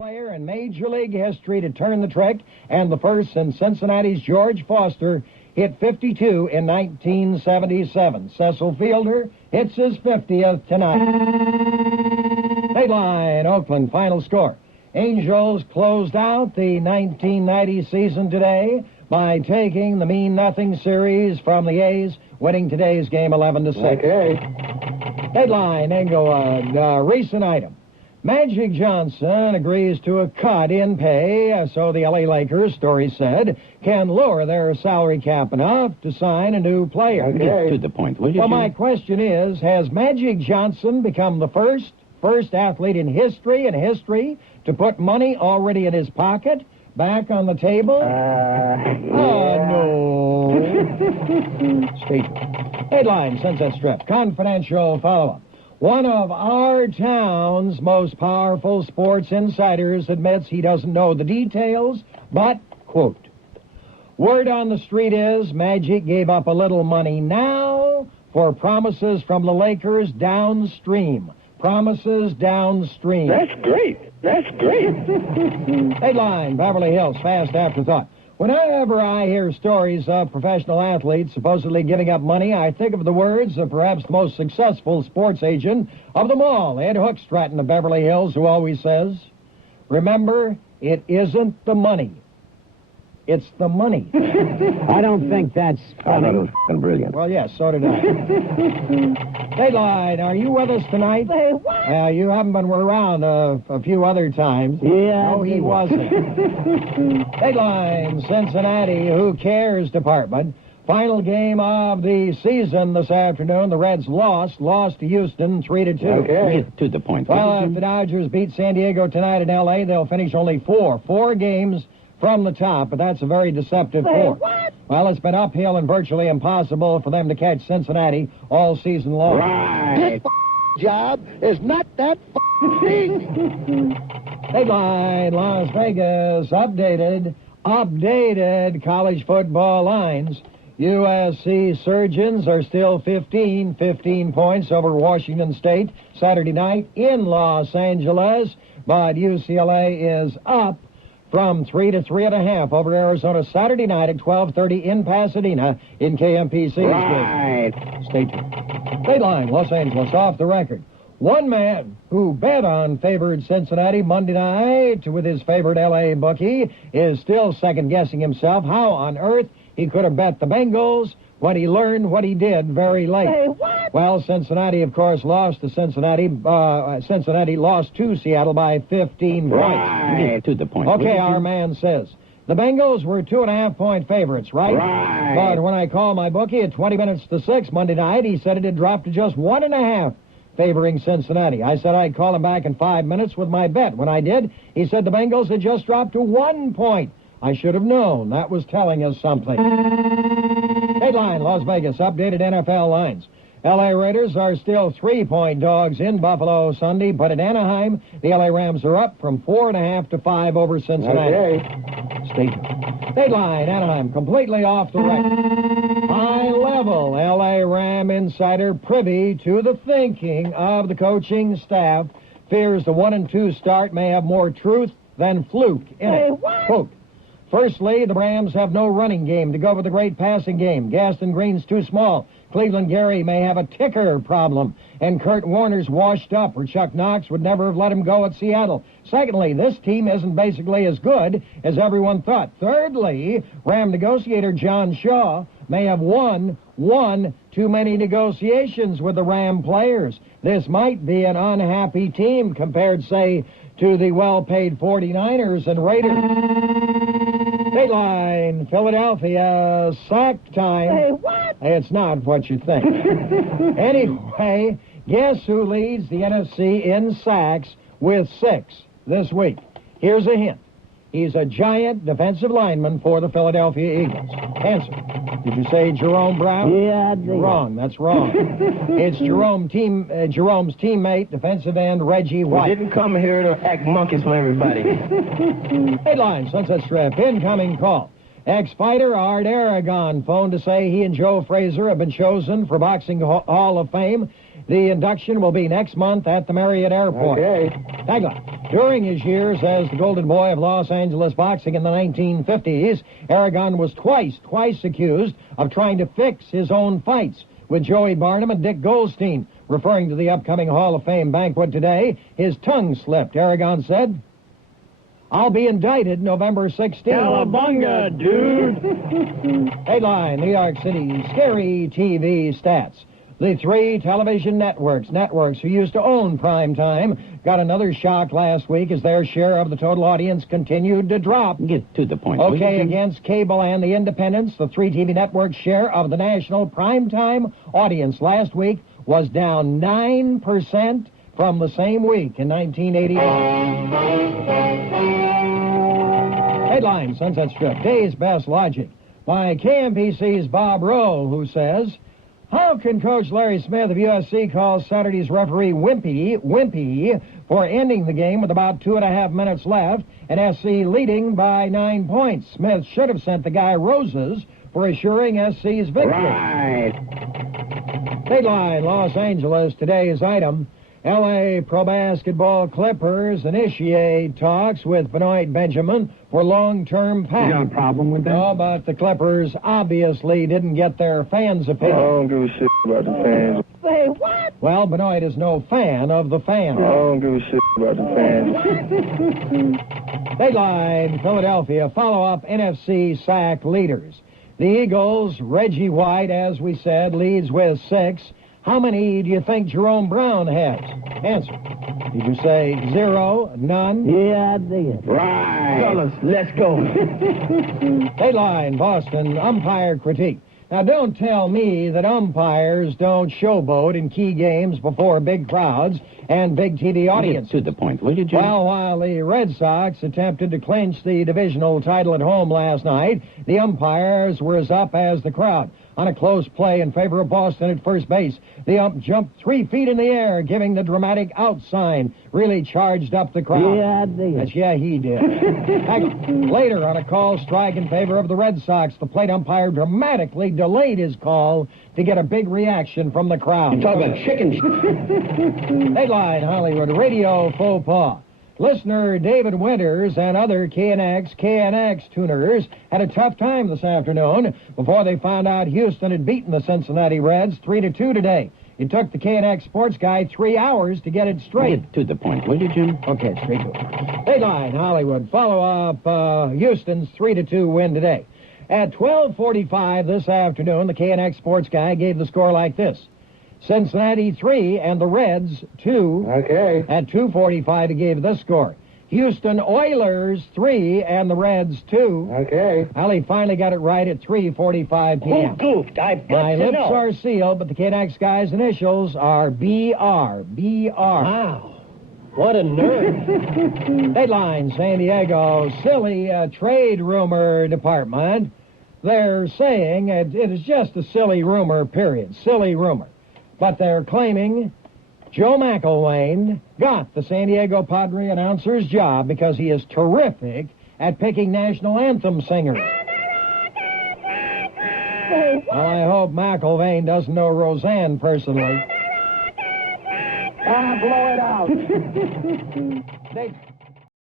Player in Major League history to turn the trick, and the first since Cincinnati's George Foster hit 52 in 1977. Cecil Fielder hits his 50th tonight. Dateline, Oakland, final score. Angels closed out the 1990 season today by taking the Mean Nothing series from the A's, winning today's game 11-6. Okay. Dateline, Englewood, recent item. Magic Johnson agrees to a cut in pay, so the L.A. Lakers, story said, can lower their salary cap enough to sign a new player. Okay. Get to the point, will you, Well, Jim? my question is, has Magic Johnson become the first athlete in history to put money already in his pocket back on the table? No. State. Headline, Sunset Strip, confidential follow-up. One of our town's most powerful sports insiders admits he doesn't know the details, but, quote, word on the street is Magic gave up a little money now for promises from the Lakers downstream. Promises downstream. That's great. That's great. Headline, Beverly Hills, fast afterthought. Whenever I hear stories of professional athletes supposedly giving up money, I think of the words of perhaps the most successful sports agent of them all, Ed Hookstratton of Beverly Hills, who always says, remember, it isn't the money. It's the money. I don't think that's funny. I thought it was brilliant. Well, yes, so did I. Dateline, are you with us tonight? Say what? You haven't been around a few other times. Yeah. No, he wasn't. Dateline, Cincinnati, who cares department. Final game of the season this afternoon. The Reds lost to Houston 3-2. Okay. Get to the point, will Well, you, if Jim? the Dodgers beat San Diego tonight in L.A., they'll finish only four games from the top, but that's a very deceptive Say four. what? Well, it's been uphill and virtually impossible for them to catch Cincinnati all season long. Right. Job is not that thing. Headline, Las Vegas, updated college football lines. USC Surgeons are still 15 points over Washington State Saturday night in Los Angeles, but UCLA is up from 3 to 3.5 over Arizona Saturday night at 12:30 in Pasadena in KMPC. Right. Stay tuned. Dateline, Los Angeles, off the record. One man who bet on favored Cincinnati Monday night with his favorite L.A. bookie is still second-guessing himself how on earth he could have bet the Bengals when he learned what he did very late. Say what? Well, Cincinnati, of course, lost to Cincinnati. Cincinnati lost to Seattle by 15 points. Right. Get to the point, will Okay, you, our Jim? man says. The Bengals were 2.5-point favorites, right? Right. But when I called my bookie at 20 minutes to 6 Monday night, he said it had dropped to just 1.5 favoring Cincinnati. I said I'd call him back in 5 minutes with my bet. When I did, he said the Bengals had just dropped to 1 point. I should have known. That was telling us something. Headline, Las Vegas, updated NFL lines. L.A. Raiders are still 3-point dogs in Buffalo Sunday, but at Anaheim, the L.A. Rams are up from 4.5 to 5 over Cincinnati. Okay. State. Dateline, Anaheim, completely off the record. High-level L.A. Ram insider privy to the thinking of the coaching staff fears the 1-2 start may have more truth than fluke in Say it. what? Quote, firstly, the Rams have no running game to go with a great passing game. Gaston Green's too small. Cleveland Gary may have a ticker problem. And Kurt Warner's washed up, or Chuck Knox would never have let him go at Seattle. Secondly, this team isn't basically as good as everyone thought. Thirdly, Ram negotiator John Shaw may have won too many negotiations with the Ram players. This might be an unhappy team compared, say, to the well-paid 49ers and Raiders. Dateline, Philadelphia, sack time. Say what? It's not what you think. Anyway, guess who leads the NFC in sacks with 6 this week? Here's a hint. He's a giant defensive lineman for the Philadelphia Eagles. Answer. Did you say Jerome Brown? Yeah, You're wrong. That's wrong. It's Jerome's teammate, defensive end Reggie We White. didn't come here to act monkeys for everybody. Headline, Sunset Strip, incoming call. Ex-fighter Art Aragon phoned to say he and Joe Frazier have been chosen for Boxing Hall of Fame. The induction will be next month at the Marriott Airport. Okay. Tagline. During his years as the golden boy of Los Angeles boxing in the 1950s, Aragon was twice accused of trying to fix his own fights with Joey Barnum and Dick Goldstein. Referring to the upcoming Hall of Fame banquet today, his tongue slipped. Aragon said, "I'll be indicted November 16th. Cowabunga, dude. Headline, New York City scary TV stats. The three television networks who used to own prime time, got another shock last week as their share of the total audience continued to drop. Get to the point. will Okay, you, against cable and the independents, the three TV networks' share of the national primetime audience last week was down 9% from the same week in 1980. Headline, Sunset Strip, Day's Best Logic, by KMPC's Bob Rowe, who says, how can Coach Larry Smith of USC call Saturday's referee wimpy for ending the game with about 2.5 minutes left and SC leading by 9 points? Smith should have sent the guy roses for assuring SC's victory. Right. Dateline, Los Angeles, today's item. L.A. Pro Basketball Clippers initiate talks with Benoit Benjamin for long-term pact. You got a problem with that? No, but the Clippers obviously didn't get their fans' opinion. I don't give a shit about the fans. Say what? Well, Benoit is no fan of the fans. I don't give a shit about the fans. Dateline, Philadelphia, follow-up NFC sack leaders. The Eagles, Reggie White, as we said, leads with 6. How many do you think Jerome Brown has? Answer. Did you say 0, none? Yeah, I did. Right. Fellas, let's go. Dateline, Boston, umpire critique. Now, don't tell me that umpires don't showboat in key games before big crowds and big TV Get audiences. to the point, will you, Jim? Well, while the Red Sox attempted to clinch the divisional title at home last night, the umpires were as up as the crowd. On a close play in favor of Boston at first base, the ump jumped 3 feet in the air, giving the dramatic out sign. Really charged up the crowd. Yeah, I did. That's, yeah, he did. Later, on a call strike in favor of the Red Sox, the plate umpire dramatically delayed his call to get a big reaction from the crowd. Talk about chicken. Headline, Hollywood radio faux pas. Listener David Winters and other KNX tuners had a tough time this afternoon before they found out Houston had beaten the Cincinnati Reds 3-2 today. It took the KNX sports guy 3 hours to get it straight. Get to the point, will you, Jim? Okay, straight to it. Headline, Hollywood, follow up Houston's 3-2 win today. At 12:45 this afternoon, the KNX sports guy gave the score like this. Cincinnati 3 and the Reds 2. Okay. At 2:45, he gave this score. Houston Oilers 3 and the Reds 2. Okay. Well, he finally got it right at 3:45 Who p.m. goofed? I've got My to lips know. are sealed, but the KNX guy's initials are BR. BR. Wow. What a nerd. Deadline, San Diego, silly trade rumor department. They're saying it is just a silly rumor, period. Silly rumor. But they're claiming Joe McElwain got the San Diego Padre announcer's job because he is terrific at picking national anthem singers. Well, I hope McElwain doesn't know Roseanne personally. Blow it out.